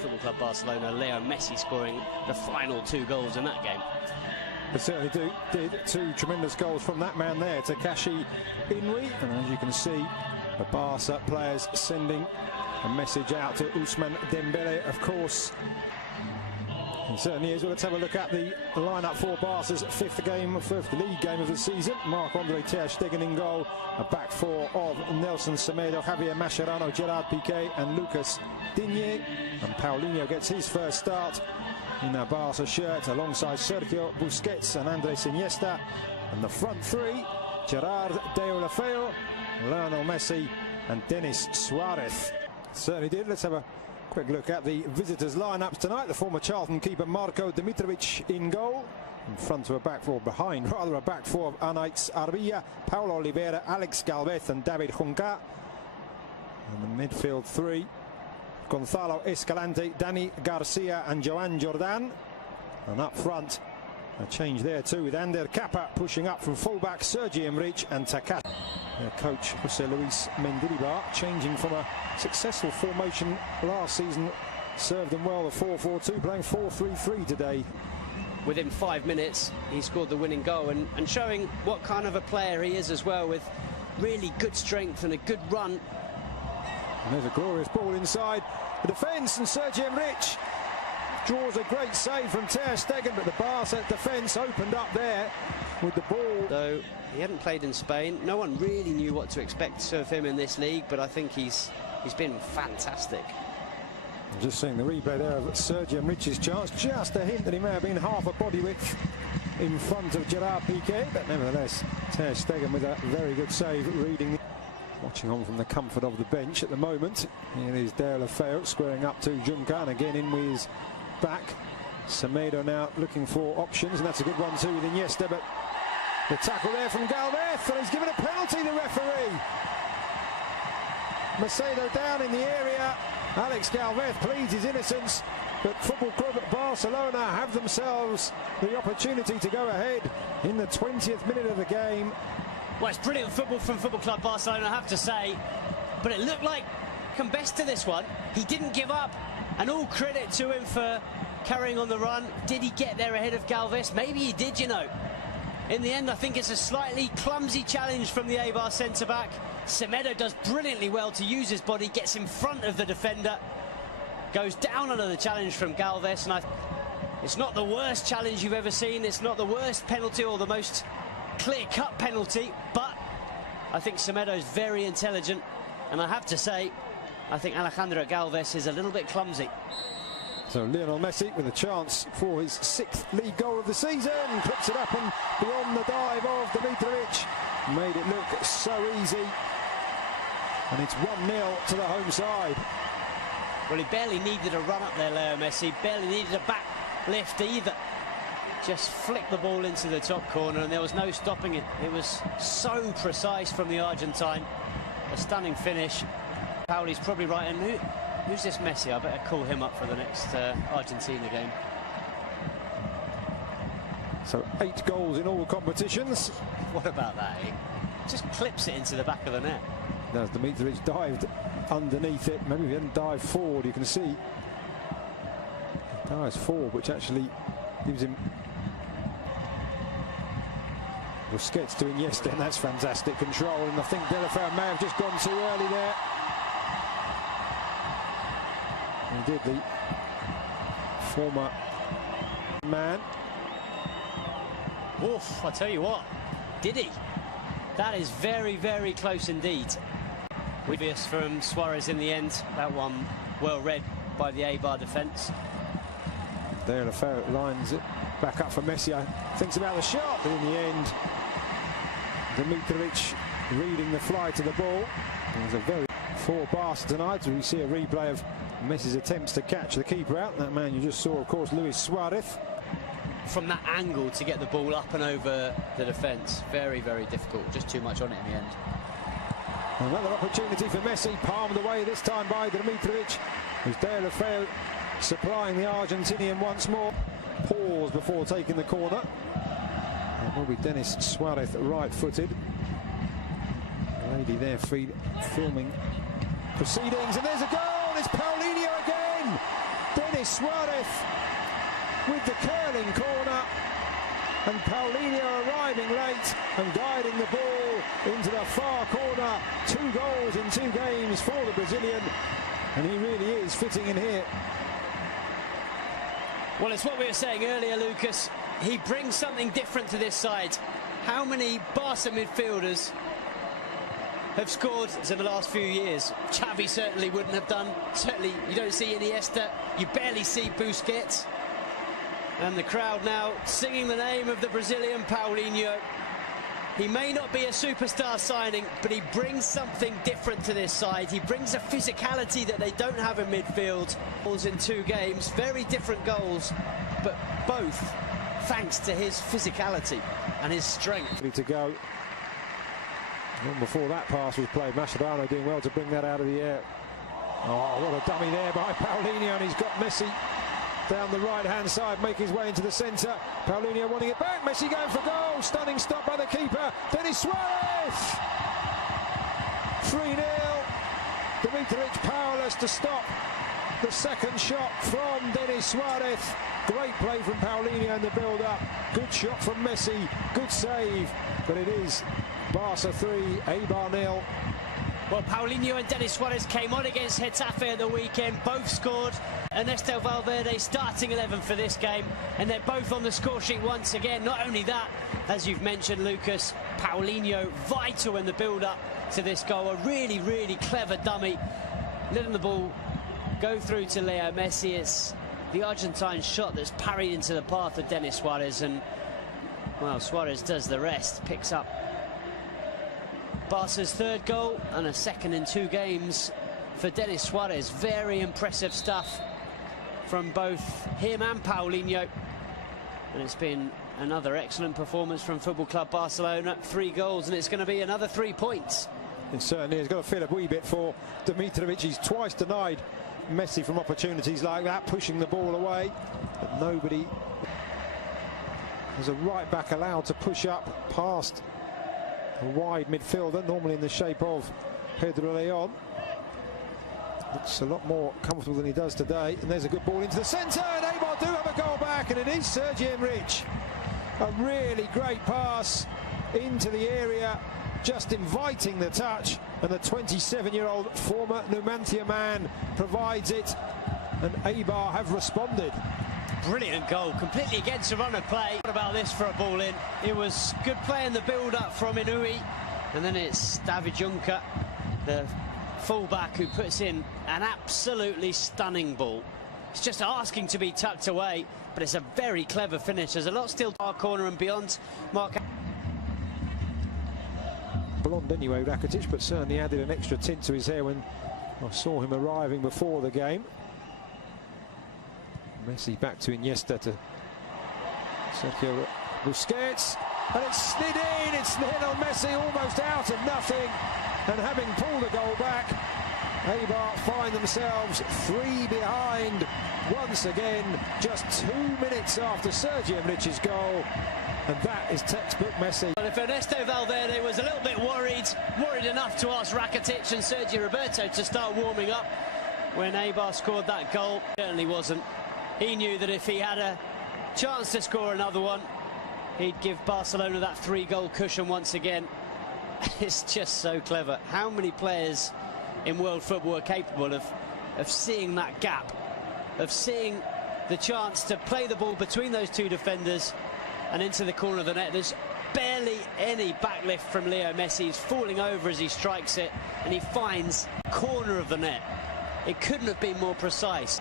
Football Club Barcelona, Leo Messi scoring the final 2 goals in that game. They certainly did 2 tremendous goals from that man there, Takashi Inui. And as you can see, the Barca players sending a message out to Ousmane Dembele, of course. It certainly is. Well, let's have a look at the lineup for Barca's fifth league game of the season. Marc-Andre ter Stegen in goal. A back 4 of Nelson Semedo, Javier Mascherano, Gerard Piqué and Lucas Digne. And Paulinho gets his first start in a Barca shirt alongside Sergio Busquets and Andres Iniesta. And the front 3, Gerard Deulofeu, Lionel Messi and Denis Suarez. Certainly did. Let's have a quick look at the visitors' lineups tonight. The former Charlton keeper Marko Dimitrovic in goal. In front of a back 4, behind rather, a back 4 of Anaïs Arbilla, Paulo Oliveira, Alex Galvez and David Junca. And the midfield 3, Gonzalo Escalante, Dani Garcia and Joan Jordan. And up front, a change there too, with Ander Kappa pushing up from fullback, Sergi Emrich and Takashi. Their coach, José Luis Mendilibar, changing from a successful formation last season, served them well, the 4-4-2, playing 4-3-3 today. Within 5 minutes, he scored the winning goal and showing what kind of a player he is as well, with really good strength and a good run. And there's a glorious ball inside the defence, and Sergi Emrich draws a great save from ter Stegen, but the Barca defence opened up there with the ball. Though he hadn't played in Spain, no one really knew what to expect of him in this league, but I think he's been fantastic. I'm just seeing the replay there of Sergi Emrich's chance, just a hint that he may have been half a body width in front of Gerard Piqué, but nevertheless ter Stegen with a very good save, reading. Watching on from the comfort of the bench at the moment. Here is Deulofeu squaring up to Junca, and again in with his back. Semedo now looking for options, and that's a good one too with Iniesta, but the tackle there from Galvez, and he's given a penalty, the referee. Macedo down in the area. Alex Galvez pleads his innocence, but Football Club Barcelona have themselves the opportunity to go ahead in the 20th minute of the game. Well, it's brilliant football from Football Club Barcelona, I have to say, but it looked like best to this one. He didn't give up, and all credit to him for carrying on the run. Did he get there ahead of Galvez? Maybe he did, you know. In the end, I think it's a slightly clumsy challenge from the Eibar centre-back. Semedo does brilliantly well to use his body, gets in front of the defender, goes down under the challenge from Galvez, and it's not the worst challenge you've ever seen. It's not the worst penalty or the most clear-cut penalty, but I think Semedo is very intelligent, and I have to say, I think Alejandro Galvez is a little bit clumsy. So Lionel Messi with a chance for his 6th league goal of the season, clips it up and beyond the dive of Dimitrovic, made it look so easy, and it's 1-0 to the home side. Well, he barely needed a run up there, Leo Messi, barely needed a back lift either. Just flicked the ball into the top corner, and there was no stopping it. It was so precise from the Argentine. A stunning finish. Pauli's probably right, and who's this Messi? I better call him up for the next Argentina game. So 8 goals in all competitions. What about that, eh? Just clips it into the back of the net. As Dimitrovic dived underneath it, maybe if he hadn't dived forward, you can see he dives forward, which actually gives him Busquets to Iniesta, and that's fantastic control, and I think Deulofeu may have just gone too early there. He did, the former man. Oof, I tell you what, did he? That is very, very close indeed. Obvious from Suarez in the end. That one well read by the Eibar defence. Deulofeu lines it back up for Messi. Thinks about the shot, but in the end, Dimitrovic reading the fly to the ball. It was a very for Barca tonight. We see a replay of Messi's attempts to catch the keeper out. That man you just saw, of course, Luis Suarez. From that angle to get the ball up and over the defence, very, very difficult. Just too much on it in the end. Another opportunity for Messi, palmed away this time by Dimitrovic. With Deulofeu supplying the Argentinian once more. Pause before taking the corner. It will be Denis Suarez, right-footed. The lady there filming proceedings, and there's a goal. It's Paulinho again. Denis Suarez with the curling corner, and Paulinho arriving late and guiding the ball into the far corner. 2 goals in 2 games for the Brazilian, and he really is fitting in here. Well, it's what we were saying earlier, Lucas. He brings something different to this side. How many Barca midfielders have scored in the last few years? Xavi certainly wouldn't have done. Certainly you don't see Iniesta. You barely see Busquets. And the crowd now singing the name of the Brazilian Paulinho. He may not be a superstar signing, but he brings something different to this side. He brings a physicality that they don't have in midfield. Goals in 2 games, very different goals, but both thanks to his physicality and his strength. To go. Long before that pass was played, Mascherano doing well to bring that out of the air. Oh, what a dummy there by Paulinho, and he's got Messi down the right-hand side, making his way into the centre. Paulinho wanting it back. Messi going for goal. Stunning stop by the keeper. Denis Suarez. 3-0. Dimitrovic powerless to stop the second shot from Denis Suarez. Great play from Paulinho in the build-up. Good shot from Messi. Good save. But it is Barca 3, Eibar 0. Well, Paulinho and Denis Suarez came on against Getafe at the weekend. Both scored. Ernesto Valverde starting 11 for this game, and they're both on the score sheet once again. Not only that, as you've mentioned, Lucas, Paulinho vital in the build-up to this goal. A really, really clever dummy, letting the ball go through to Leo Messi. It's the Argentine shot that's parried into the path of Denis Suarez, and well, Suarez does the rest, picks up Barca's 3rd goal and a 2nd in 2 games for Denis Suarez. Very impressive stuff from both him and Paulinho, and it's been another excellent performance from Football Club Barcelona. 3 goals, and it's going to be another 3 points. It certainly has got to feel a wee bit for Dimitrovic. He's twice denied Messi from opportunities like that, pushing the ball away, but nobody. There's a right back allowed to push up past a wide midfielder, normally in the shape of Pedro Leon. Looks a lot more comfortable than he does today, and there's a good ball into the centre, and Eibar do have a goal back, and it is Sergi Enrich. A really great pass into the area, just inviting the touch, and the 27-year-old former Numancia man provides it, and Eibar have responded. Brilliant goal, completely against the run of play. What about this for a ball in? It was good play in the build-up from Inui, and then it's David Juncker, the fullback, who puts in an absolutely stunning ball. It's just asking to be tucked away, but it's a very clever finish. There's a lot still to our corner and beyond. Mark. Blonde anyway, Rakitic, but certainly added an extra tint to his hair when I saw him arriving before the game. Messi back to Iniesta, to Sergio Busquets, and it's slid in. It's Lionel Messi almost out of nothing, and having pulled the goal back, Eibar find themselves 3 behind once again, just 2 minutes after Sergi Enrich's goal, and that is textbook Messi. Well, if Ernesto Valverde was a little bit worried enough to ask Rakitic and Sergio Roberto to start warming up when Eibar scored that goal, certainly wasn't. He knew that if he had a chance to score another one, he'd give Barcelona that 3-goal cushion once again. It's just so clever. How many players in world football are capable of seeing that gap, of seeing the chance to play the ball between those 2 defenders and into the corner of the net? There's barely any backlift from Leo Messi. He's falling over as he strikes it, and he finds corner of the net. It couldn't have been more precise.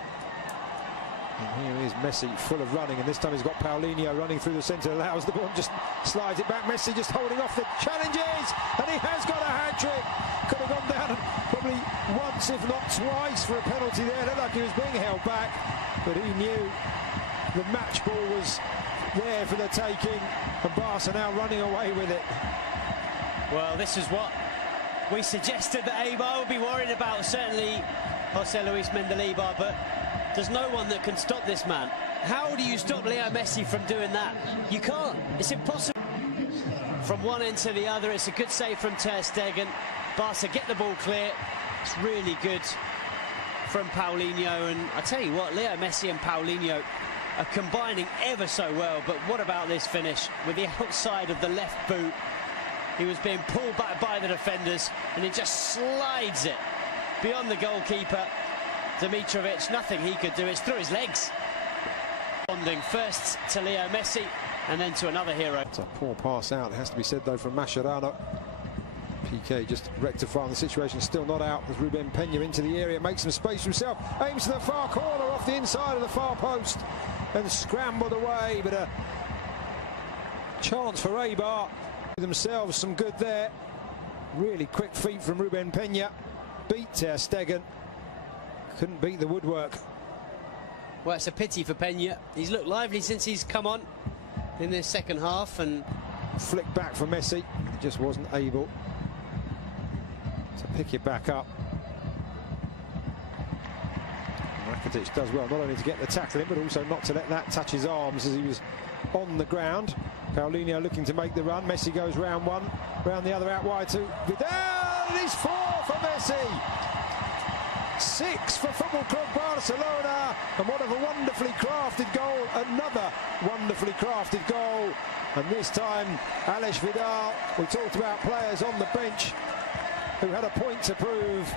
And here is Messi, full of running, and this time he's got Paulinho running through the centre, allows the ball, just slides it back. Messi just holding off the challenges, and he has got a hat-trick. Could have gone down probably once, if not twice, for a penalty there. Looked like he was being held back, but he knew the match ball was there for the taking, and Barca now running away with it. Well, this is what we suggested that Eibar would be worried about, certainly Jose Luis Mendilibar, but there's no one that can stop this man. How do you stop Leo Messi from doing that? You can't. It's impossible. From one end to the other, it's a good save from Ter Stegen. Barca get the ball clear. It's really good from Paulinho, and I tell you what, Leo Messi and Paulinho are combining ever so well. But what about this finish with the outside of the left boot? He was being pulled back by the defenders, and he just slides it beyond the goalkeeper, Dimitrovic. Nothing he could do. It's through his legs. Responding first to Leo Messi, and then to another hero. It's a poor pass out, it has to be said though, from Mascherano. PK just rectifying the situation, still not out as Ruben Peña into the area, makes some space for himself, aims to the far corner off the inside of the far post and scrambled away, but a chance for Eibar. Themselves some good there. Really quick feet from Ruben Peña, beat Ter Stegen, couldn't beat the woodwork. Well, it's a pity for Peña. He's looked lively since he's come on in this second half, and flick back for Messi, just wasn't able to pick it back up. Rakitic does well not only to get the tackle in, but also not to let that touch his arms as he was on the ground. Paulinho looking to make the run. Messi goes round one, round the other, out wide to Vidal. It is 4 for Messi. 6 for Football Club Barcelona, and what a wonderfully crafted goal, another wonderfully crafted goal, and this time Alex Vidal. We talked about players on the bench who had a point to prove.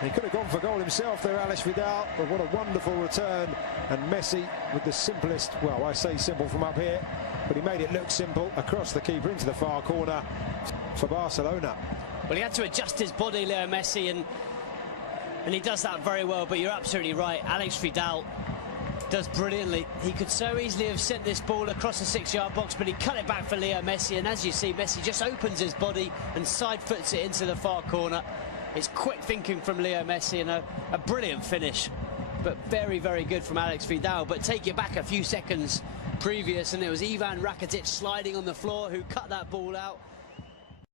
He could have gone for goal himself there, Alex Vidal, but what a wonderful return, and Messi with the simplest, well, I say simple from up here, but he made it look simple, across the keeper into the far corner for Barcelona. Well, he had to adjust his body, Leo Messi, and he does that very well. But you're absolutely right, Alex Vidal does brilliantly. He could so easily have sent this ball across the 6-yard box, but he cut it back for Leo Messi, and as you see, Messi just opens his body and side foots it into the far corner. It's quick thinking from Leo Messi, and a brilliant finish, but very, very good from Alex Vidal. But take you back a few seconds previous, and it was Ivan Rakitic sliding on the floor who cut that ball out.